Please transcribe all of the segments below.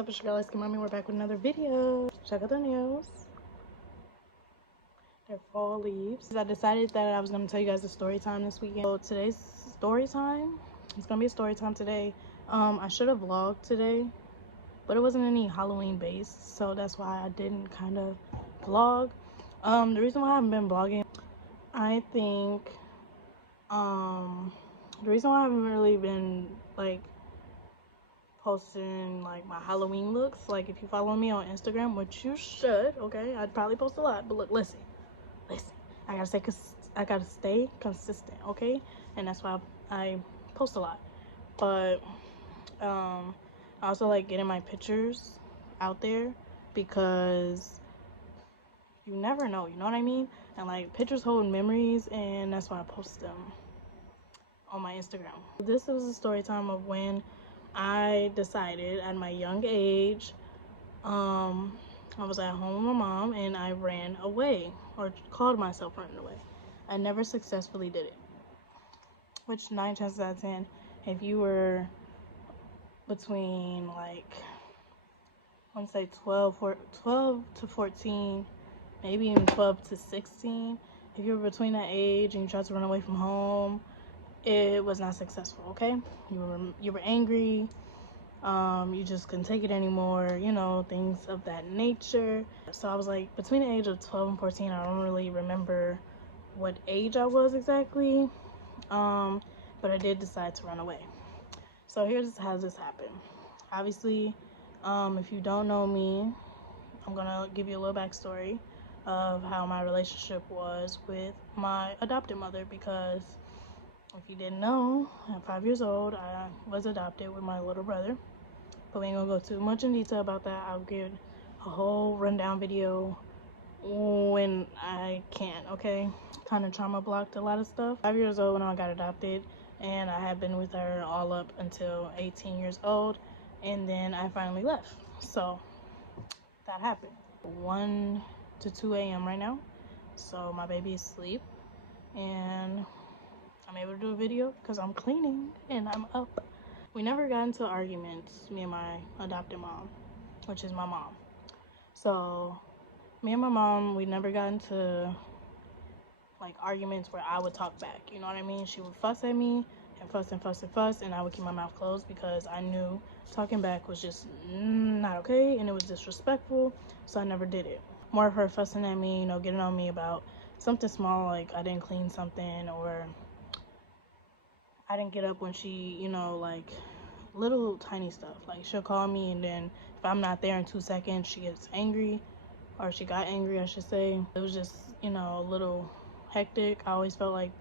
up? It's your girl, Mommy. We're back with another video. Check out the nails. They're fall leaves. I decided that I was going to tell you guys the story time this weekend. So today's story time, it's going to be a story time today. I should have vlogged today, but it wasn't any Halloween based, so that's why I didn't kind of vlog. The reason why I haven't been vlogging, I think, the reason why I haven't really been like posting like my Halloween looks, like if you follow me on Instagram, which you should, okay, I'd probably post a lot, but look, listen, I gotta stay consistent, okay? And that's why I post a lot. But I also like getting my pictures out there because you never know, you know what I mean? And like pictures hold memories, and that's why I post them on my Instagram. This was a story time of when I decided at my young age, I was at home with my mom and I ran away, or called myself running away. I never successfully did it, which 9 chances out of 10, if you were between like, I want to say 12 to 14, maybe even 12 to 16, if you were between that age and you tried to run away from home, it was not successful, okay? You were angry, you just couldn't take it anymore, you know, things of that nature. So I was like between the age of 12 and 14. I don't really remember what age I was exactly, but I did decide to run away. So here's how this happened. Obviously, if you don't know me, I'm gonna give you a little backstory of how my relationship was with my adopted mother, because if you didn't know, at 5 years old, I was adopted with my little brother. But we ain't gonna go too much in detail about that. I'll give a whole rundown video when I can, okay? Kind of trauma blocked a lot of stuff. 5 years old when I got adopted, and I had been with her all up until 18 years old, and then I finally left. So that happened. 1 to 2 a.m. right now. So my baby is asleep, and I'm able to do a video because I'm cleaning and I'm up. We never got into arguments, me and my adopted mom, which is my mom. So me and my mom, we never got into like arguments where I would talk back, you know what I mean? She would fuss at me and fuss and fuss and fuss, and I would keep my mouth closed because I knew talking back was just not okay and it was disrespectful, so I never did it. More of her fussing at me, you know, getting on me about something small, like I didn't clean something, or I didn't get up when she, you know, like little tiny stuff. Like she'll call me, and then if I'm not there in 2 seconds, she gets angry, or she got angry, I should say. It was just, you know, a little hectic. I always felt like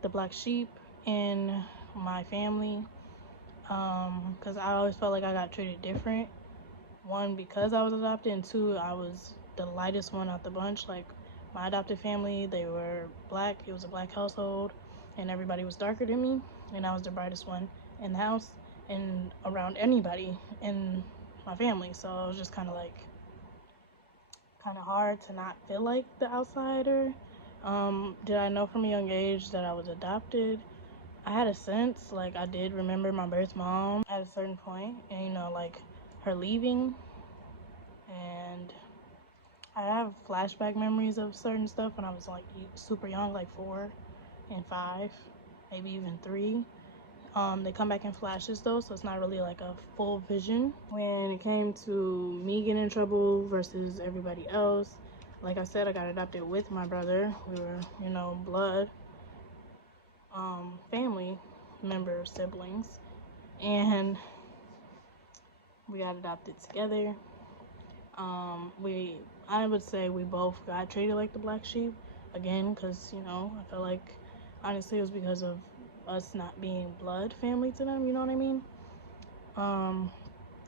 the black sheep in my family, because I always felt like I got treated different. 1, because I was adopted, and 2, I was the lightest one out the bunch. Like my adopted family, they were black. It was a black household, and everybody was darker than me, and I was the brightest one in the house and around anybody in my family. So it was just kind of hard to not feel like the outsider. Did I know from a young age that I was adopted? I had a sense, like I did remember my birth mom at a certain point, and you know, like her leaving, and I have flashback memories of certain stuff when I was like super young, like 4 and 5, maybe even 3. They come back in flashes though, so it's not really like a full vision. When it came to me getting in trouble versus everybody else, like I said, I got adopted with my brother. We were, you know, blood, family member, siblings, and we got adopted together. I would say we both got treated like the black sheep, again, because, you know, I feel like honestly it was because of us not being blood family to them, you know what I mean?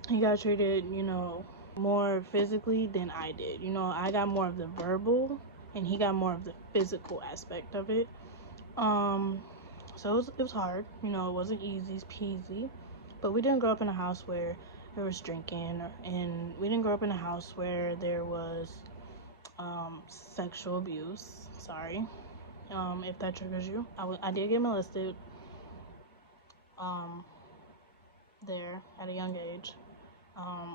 He got treated, you know, more physically than I did. You know, I got more of the verbal and he got more of the physical aspect of it. So it was hard, you know, it wasn't easy peasy, but we didn't grow up in a house where there was drinking, and we didn't grow up in a house where there was sexual abuse. Sorry, if that triggers you. I did get molested there at a young age,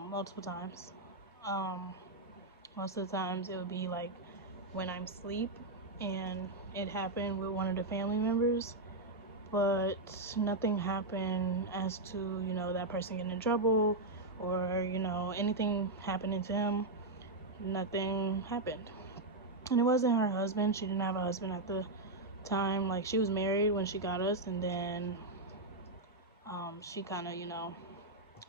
multiple times. Most of the times it would be like when I'm asleep, and it happened with one of the family members, but nothing happened as to, you know, that person getting in trouble or, you know, anything happening to him. Nothing happened. And it wasn't her husband. She didn't have a husband at the time. Like, she was married when she got us, and then she kind of, you know,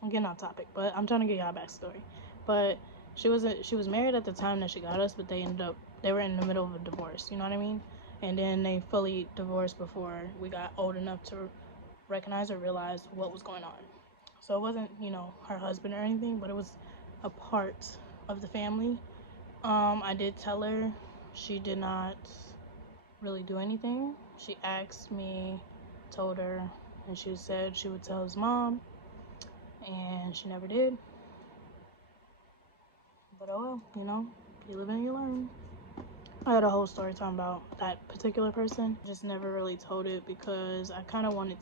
I'm getting off topic, but I'm trying to get y'all a backstory. But she was married at the time that she got us, but they were in the middle of a divorce, you know what I mean? And then they fully divorced before we got old enough to recognize or realize what was going on. So it wasn't, you know, her husband or anything, but it was a part of the family. I did tell her. She did not really do anything. She asked me, told her, and she said she would tell his mom, and she never did. But oh well, you know, you live and you learn. I had a whole story talking about that particular person. Just never really told it because I kind of wanted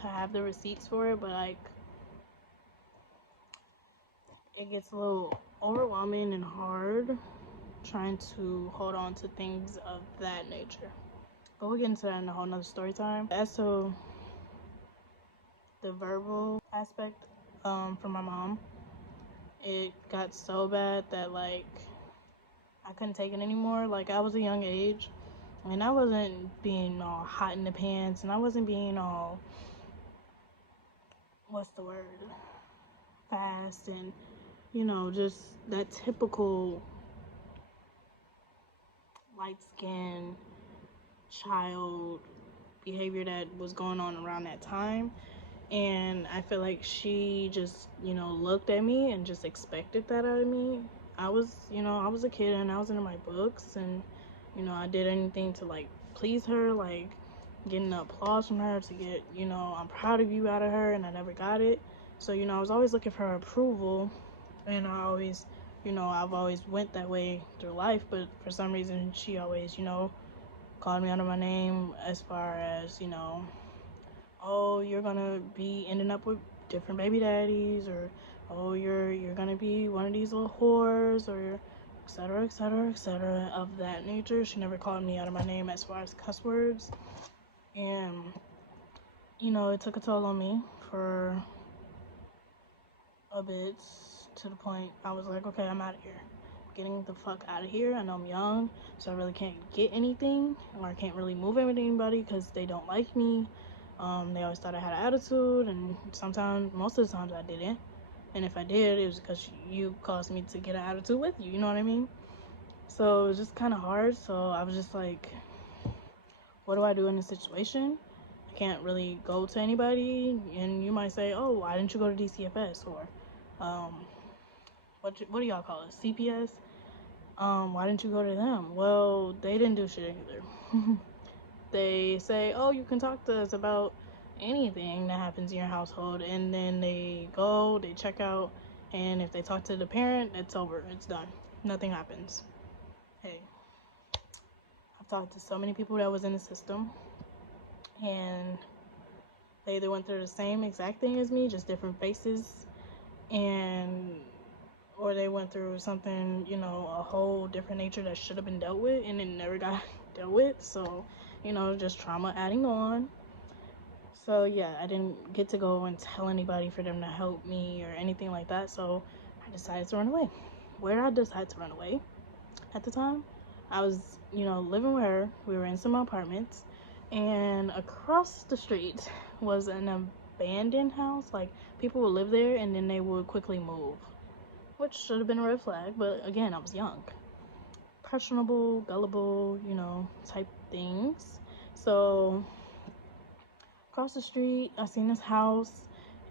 to have the receipts for it, but like, it gets a little overwhelming and hard trying to hold on to things of that nature. But we'll get into that in a whole nother story time. As to the verbal aspect from my mom, it got so bad that like I couldn't take it anymore. Like, I was a young age, and I wasn't being all hot in the pants, and I wasn't being all, what's the word, fast, and, you know, just that typical light-skinned child behavior that was going on around that time. And I feel like she just, you know, looked at me and just expected that out of me. I was a kid, and I was into my books, and, you know, I did anything to like please her, like getting the applause from her to get, you know, I'm proud of you out of her, and I never got it. So, you know, I was always looking for her approval, and I've always went that way through life. But for some reason, she always, you know, called me out of my name, as far as, you know, oh, you're gonna be ending up with different baby daddies, or oh, you're gonna be one of these little whores, or etc., etc., etc., of that nature. She never called me out of my name as far as cuss words. And, you know, it took a toll on me for a bit, to the point I was like, okay, I'm out of here. I'm getting the fuck out of here. I know I'm young, so I really can't get anything, or I can't really move in with anybody because they don't like me. They always thought I had an attitude, and most of the times I didn't. And if I did, it was because you caused me to get an attitude with you, you know what I mean? So it was just kind of hard. So I was just like, what do I do in this situation? I can't really go to anybody. And you might say, oh, why didn't you go to DCFS? Or what do y'all call it, CPS? Why didn't you go to them? Well, they didn't do shit either. They say, oh, you can talk to us about anything that happens in your household, and then they check out, and if they talk to the parent, it's over, it's done, nothing happens. Hey, I've talked to so many people that was in the system, and they either went through the same exact thing as me, just different faces, or they went through something, you know, a whole different nature that should have been dealt with, and it never got dealt with. So, you know, just trauma adding on. So yeah, I didn't get to go and tell anybody for them to help me or anything like that. So I decided to run away. Where did I decide to run away? At the time, I was, you know, living with her. We were in some apartments, and across the street was an abandoned house. Like, people would live there, and then they would quickly move, which should have been a red flag. But again, I was young, impressionable, gullible, you know, type things. So across the street, I seen this house,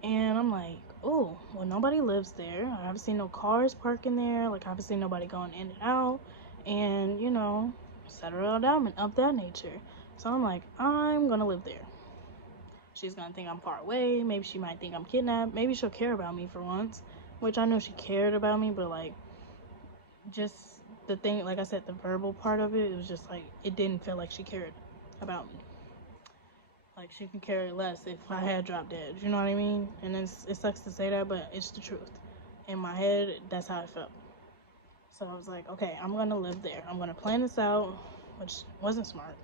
and I'm like, oh, well, nobody lives there. I haven't seen no cars parking there. Like, I haven't seen nobody going in and out, and, you know, etc. of that nature. So I'm like, I'm gonna live there. She's gonna think I'm far away. Maybe she might think I'm kidnapped. Maybe she'll care about me for once, which I know she cared about me, but like, just the thing, like I said, the verbal part of it was just like, it didn't feel like she cared about me. Like, she could care less if I had dropped dead, you know what I mean? And it sucks to say that, but it's the truth. in my head, that's how I felt. So I was like, okay, I'm gonna live there. I'm gonna plan this out, which wasn't smart.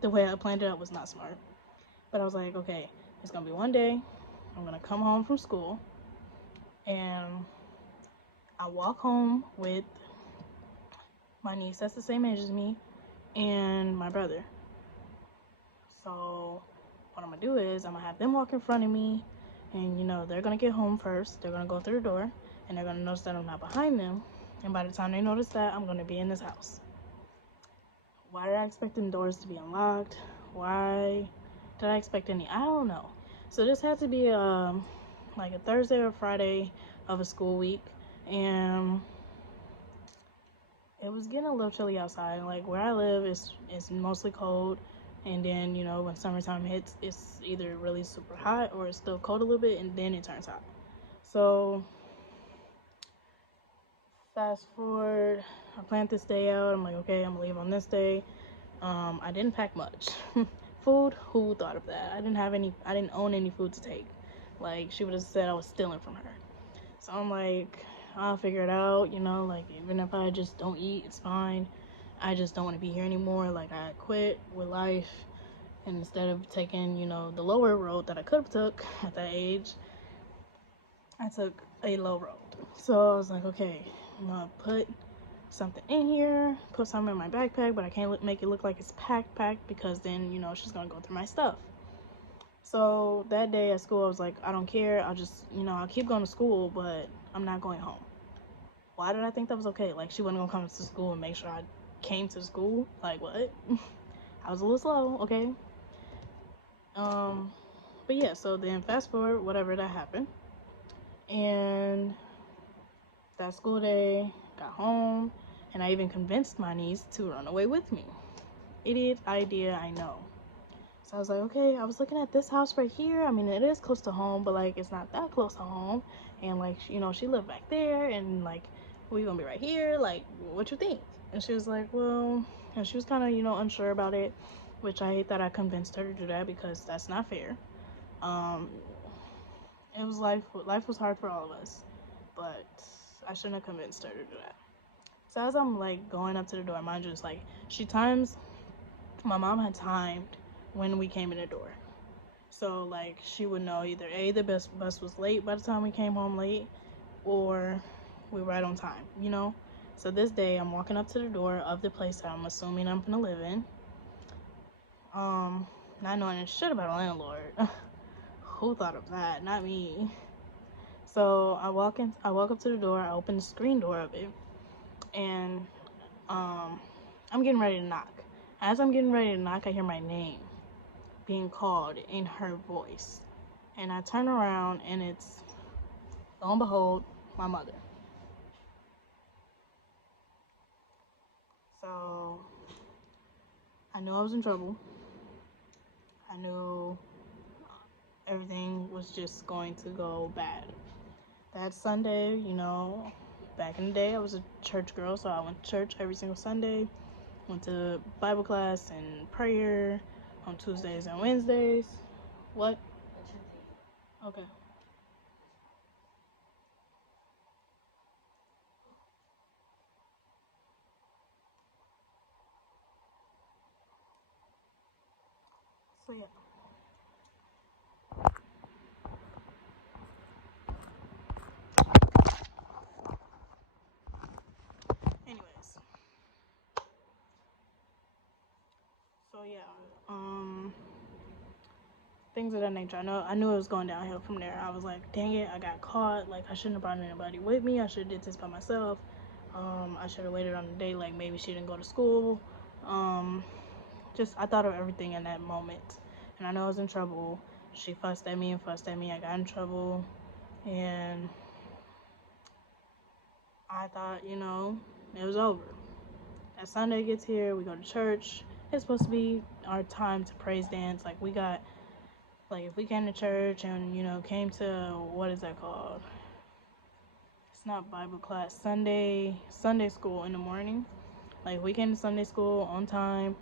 The way I planned it out was not smart. But I was like, okay, it's gonna be one day. I'm gonna come home from school, and I walk home with my niece that's the same age as me and my brother. So what I'm gonna do is I'm gonna have them walk in front of me, and you know, they're gonna get home first. They're gonna go through the door, and they're gonna notice that I'm not behind them. And by the time they notice that, I'm gonna be in this house. Why did I expect the doors to be unlocked? Why did I expect any? I don't know. So this had to be like a Thursday or Friday of a school week, and it was getting a little chilly outside. Like where I live is mostly cold, and then you know when summertime hits, it's either really super hot or it's still cold a little bit, and then it turns hot. So fast forward, I planned this day out. I'm like, okay, I'm gonna leave on this day. I didn't pack much. Food, who thought of that? I didn't own any food to take. Like, she would have said I was stealing from her. So I'm like, I'll figure it out, you know, like, even if I just don't eat, it's fine. I just don't want to be here anymore. Like, I quit with life, and instead of taking, you know, the lower road that I could have took at that age, I took a low road. So I was like, okay, I'm gonna put something in here, put something in my backpack, but I can't make it look like it's packed because then, you know, she's gonna go through my stuff. So that day at school, I was like, I don't care. I'll just, you know, I'll keep going to school, but I'm not going home. Why did I think that was okay? Like, she wasn't gonna come to school and make sure I came to school? Like, what? I was a little slow, okay? But yeah, so then fast forward, whatever, that happened. And that school day, got home, and I even convinced my niece to run away with me. Idiot idea, I know. So I was like, okay, I was looking at this house right here. I mean, it is close to home, but like, it's not that close to home. And like, you know, she lived back there, and like, we gonna be right here. Like, what you think? And she was like, well, and she was kind of, you know, unsure about it, which I hate that I convinced her to do that because that's not fair. It was life was hard for all of us, but I shouldn't have convinced her to do that. So as I'm like going up to the door, mind you, it's like my mom had timed when we came in the door. So like she would know either A, the bus was late by the time we came home late, or we were right on time, you know? So this day I'm walking up to the door of the place that I'm assuming I'm gonna live in. Not knowing a shit about a landlord. Who thought of that? Not me. So I walk up to the door, I open the screen door of it, and I'm getting ready to knock. As I'm getting ready to knock, I hear my name being called in her voice. And I turn around, and it's, lo and behold, my mother. So I knew I was in trouble. I knew everything was just going to go bad. That Sunday, you know, back in the day, I was a church girl, so I went to church every single Sunday. Went to Bible class and prayer on Tuesdays and Wednesdays. What? Okay. So yeah. Anyways. So yeah. Things of that nature. I knew it was going downhill from there. I was like, dang it, I got caught. Like I shouldn't have brought anybody with me. I should have did this by myself. I should have waited on the day, like maybe she didn't go to school. Just I thought of everything in that moment. And I know I was in trouble. She fussed at me and fussed at me. I got in trouble. And I thought, you know, it was over. That Sunday gets here, we go to church. It's supposed to be our time to praise dance. Like if we came to church and, you know, came to, what is that called? It's not Bible class, Sunday school in the morning. Like we came to Sunday school on time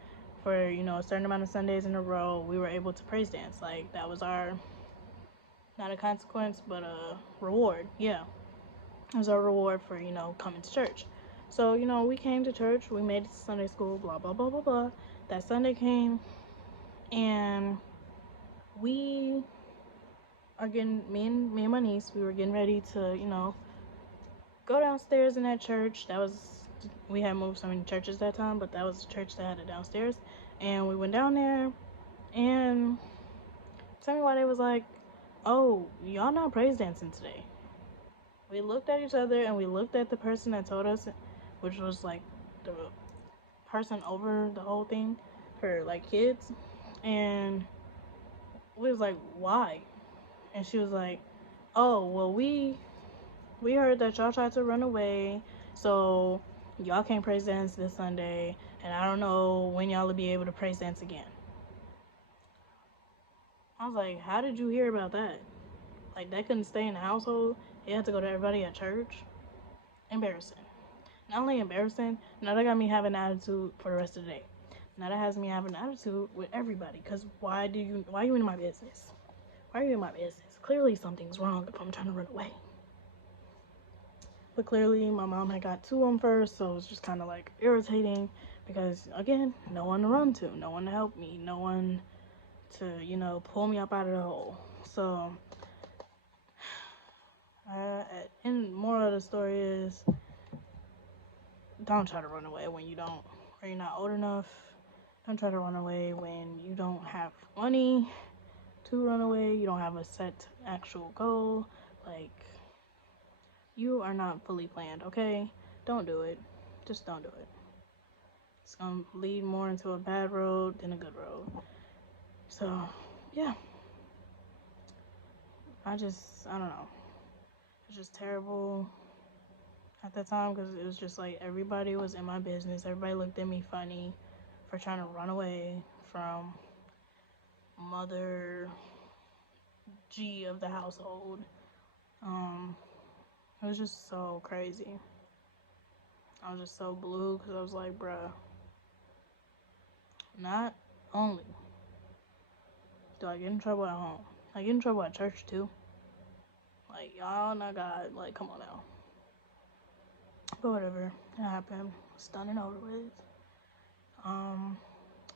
for, you know, a certain amount of Sundays in a row. We were able to praise dance. Like that was our, not a consequence, but a reward. Yeah. as a reward for, you know, coming to church. So, you know, we came to church, we made it to Sunday school, blah, blah, blah, blah, blah. That Sunday came, and we are getting, me and my niece, we were getting ready to, you know, go downstairs in that church. That was, we had moved so many churches that time, but that was the church that had it downstairs. And we went down there, and tell me why they was like, oh, y'all not praise dancing today. We looked at each other, and we looked at the person that told us, which was like the person over the whole thing for like kids, and we was like, why? And she was like, oh, well, we heard that y'all tried to run away, so y'all can't praise dance this Sunday, and I don't know when y'all will be able to praise dance again. I was like, how did you hear about that? Like, that couldn't stay in the household. It had to go to everybody at church. Embarrassing. Not only embarrassing, now that got me having an attitude for the rest of the day. Now that has me having an attitude with everybody. Because why are you in my business? Why are you in my business? Clearly something's wrong if I'm trying to run away. But clearly my mom had got to him first, so it was just kind of like irritating. Because again, no one to run to. No one to help me. No one to, you know, pull me up out of the hole. So, and moral of the story is, don't try to run away when you don't, or you're not old enough. Don't try to run away when you don't have money to run away. You don't have a set actual goal. Like, you are not fully planned, okay? Don't do it. Just don't do it. It's gonna lead more into a bad road than a good road. So, yeah. I don't know. It's just terrible at that time, because it was just like everybody was in my business. Everybody looked at me funny for trying to run away from Mother G of the household. It was just so crazy. I was just so blue, because I was like, bruh, not only do I get in trouble at home, I get in trouble at church too. Like, y'all not God. Like, come on now. But whatever, it happened. It's done and over with.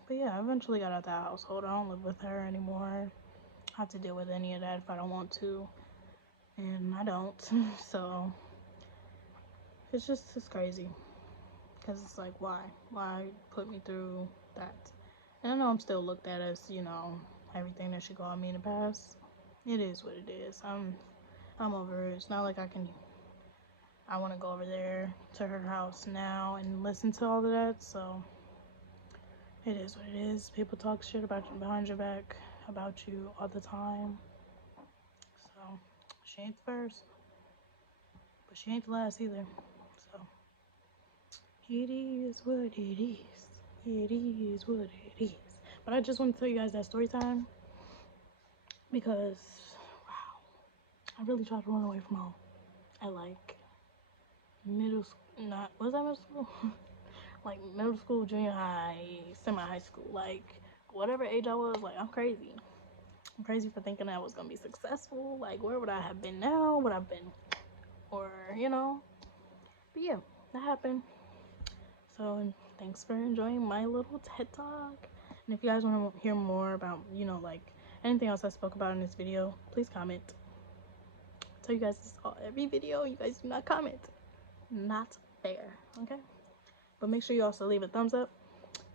But yeah, I eventually got out of that household. I don't live with her anymore. I have to deal with any of that if I don't want to, and I don't. So it's crazy, because it's like, why put me through that? And I know I'm still looked at as, you know, everything that she called me in the past. It is what it is. I'm over it. It's not like I want to go over there to her house now and listen to all of that. So it is what it is. People talk shit about you behind your back about you all the time. So she ain't the first, but she ain't the last either. So it is what it is. It is what it is. But I just want to tell you guys that story time, because wow, I really tried to run away from home at like middle school. Not, was that middle school? Like middle school, junior high, semi-high school, like whatever age I was. Like, I'm crazy. I'm crazy for thinking I was gonna be successful. Like, where would I have been now? Would I've been, or, you know? But yeah, that happened. So thanks for enjoying my little TED talk. And if you guys want to hear more about, you know, like anything else I spoke about in this video, please comment. I tell you guys this every video. You guys do not comment. Not fair. Okay. But make sure you also leave a thumbs up.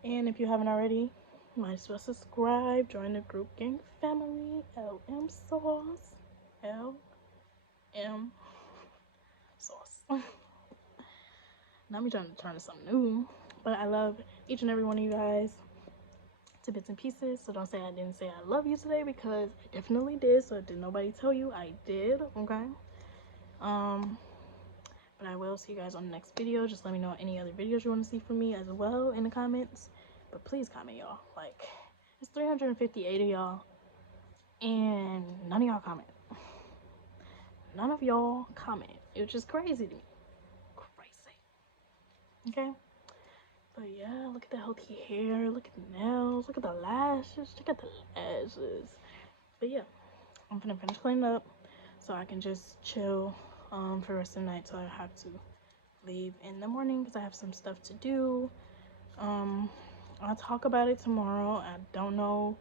And if you haven't already, might as well subscribe. Join the group gang family. LM Sauce. LM Sauce. Not me trying to turn to something new. But I love each and every one of you guys to bits and pieces. So don't say I didn't say I love you today, because I definitely did. So did nobody tell you? I did. Okay. But I will see you guys on the next video. Just let me know any other videos you want to see from me as well in the comments. But please comment, y'all. Like, it's 358 of y'all, and none of y'all comment. None of y'all comment. It was just crazy to me. Crazy. Okay? But yeah, look at the healthy hair. Look at the nails. Look at the lashes. Check out the lashes. But yeah, I'm gonna finish cleaning up so I can just chill for the rest of the night, so I have to leave in the morning because I have some stuff to do. I'll talk about it tomorrow. I don't know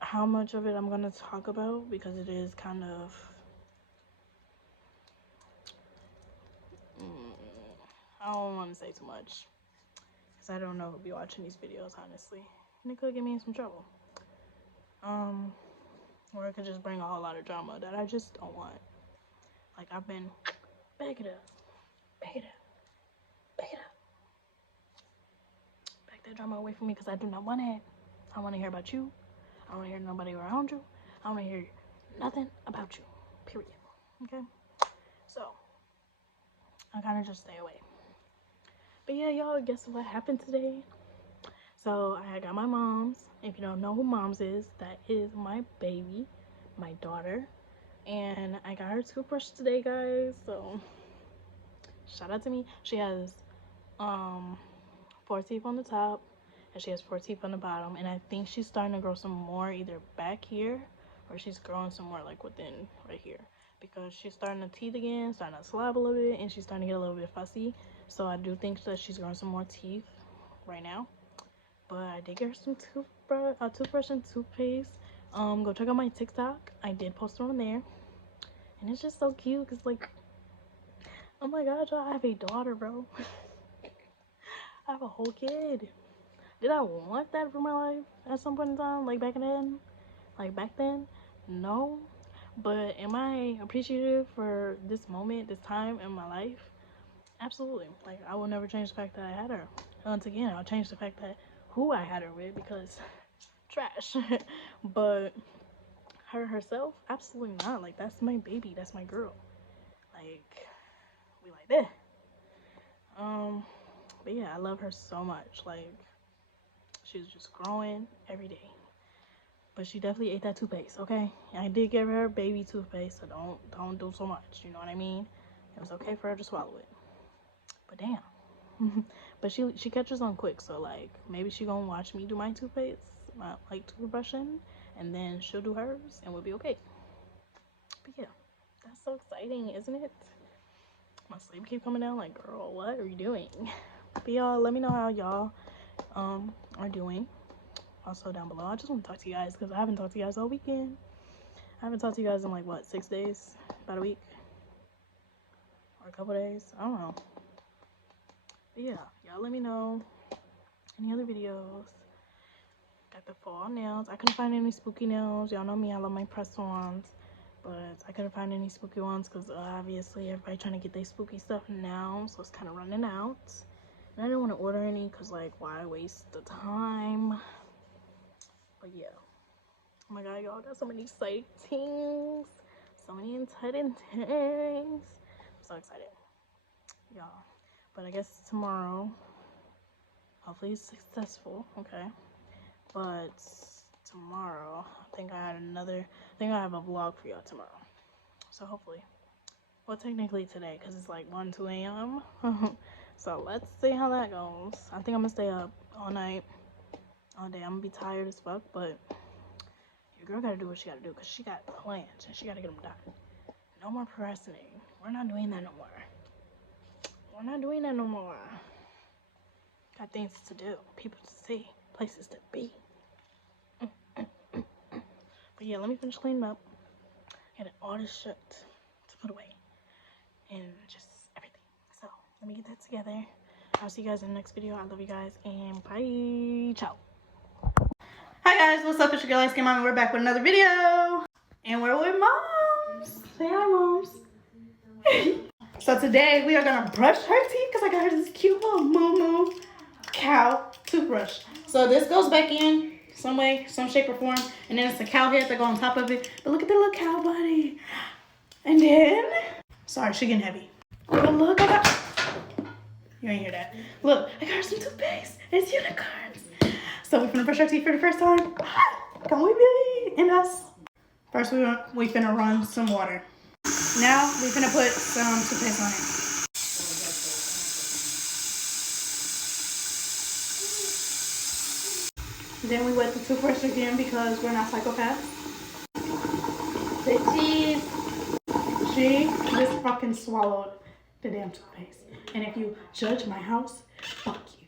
how much of it I'm gonna talk about because it is kind of I don't want to say too much because I don't know who'll be watching these videos, honestly, and it could get me in some trouble. Or it could just bring a whole lot of drama that I just don't want. Like, I've been back it up, back it up, back it up, back that drama away from me because I do not want it. I want to hear about you. I don't want to hear nobody around you. I don't want to hear nothing about you, period. Okay, so I kind of just stay away. But yeah, y'all, guess what happened today? So I got my mom's. If you don't know who mom's is, that is my baby, my daughter. And I got her toothbrush today, guys. So shout out to me. She has 4 teeth on the top and she has 4 teeth on the bottom. And I think she's starting to grow some more either back here or she's growing some more like within right here. Because she's starting to teeth again, starting to slab a little bit, and she's starting to get a little bit fussy. So I do think that she's growing some more teeth right now. But I did get her some toothbrush and toothpaste. Go check out my TikTok. I did post one there. And it's just so cute because, like, oh my god, y'all, I have a daughter, bro. I have a whole kid. Did I want that for my life at some point in time? Like, back then? Like, back then? No. But am I appreciative for this moment, this time in my life? Absolutely. Like, I will never change the fact that I had her. Once again, I'll change the fact that who I had her with because trash. But her herself, absolutely not. Like, that's my baby. That's my girl. Like, we like that. But yeah, I love her so much. Like, she's just growing every day. But she definitely ate that toothpaste, okay? I did give her baby toothpaste, so don't do so much, you know what I mean? It was okay for her to swallow it. But damn. But she catches on quick, so like maybe she gonna watch me do my toothpaste, my like toothbrushing, and then she'll do hers and we'll be okay. But yeah, that's so exciting, isn't it? My sleep keep coming down like, girl, what are you doing? But y'all, let me know how y'all are doing. Also down below, I just want to talk to you guys because I haven't talked to you guys all weekend. I haven't talked to you guys in like what, 6 days, about a week, or a couple days, I don't know. But yeah, y'all let me know any other videos. Got the fall nails. I couldn't find any spooky nails. Y'all know me, I love my pressed ones, but I couldn't find any spooky ones because obviously everybody trying to get their spooky stuff now, so it's kind of running out. And I didn't want to order any because like, why waste the time? But yeah, oh my god, y'all, got so many exciting things, so many exciting things. I'm so excited, y'all. But I guess tomorrow, hopefully it's successful, okay? But tomorrow, I think I have a vlog for y'all tomorrow. So hopefully, well, technically today, because it's like 1, 2 a.m. So let's see how that goes. I think I'm gonna stay up all night, all day. I'm gonna be tired as fuck, but your girl gotta do what she gotta do because she got plans and she gotta get them done. No more procrastinating. We're not doing that no more. We're not doing that no more. Got things to do, people to see, places to be. But yeah, let me finish cleaning up. Getting all this shit to put away. And just everything. So, let me get that together. I'll see you guys in the next video. I love you guys and bye. Ciao. Hi guys, what's up? It's your girl Ice Cream Mom. We're back with another video. And we're with moms. Say hi, moms. So today we are gonna brush her teeth because I got her this cute little moo cow toothbrush. So this goes back in some way, some shape or form, and then it's a cow head that go on top of it. But look at the little cow body. And then, sorry, she getting heavy. But look, I got, you ain't hear that. Look, I got her some toothpaste. It's unicorns. So we're finna brush our teeth for the first time. Come with me and us. First, we finna run some water. Now, we finna put some toothpaste on it. Then we wet the toothbrush again because we're not psychopaths. Say cheese. She just fucking swallowed the damn toothpaste. And if you judge my house, fuck you.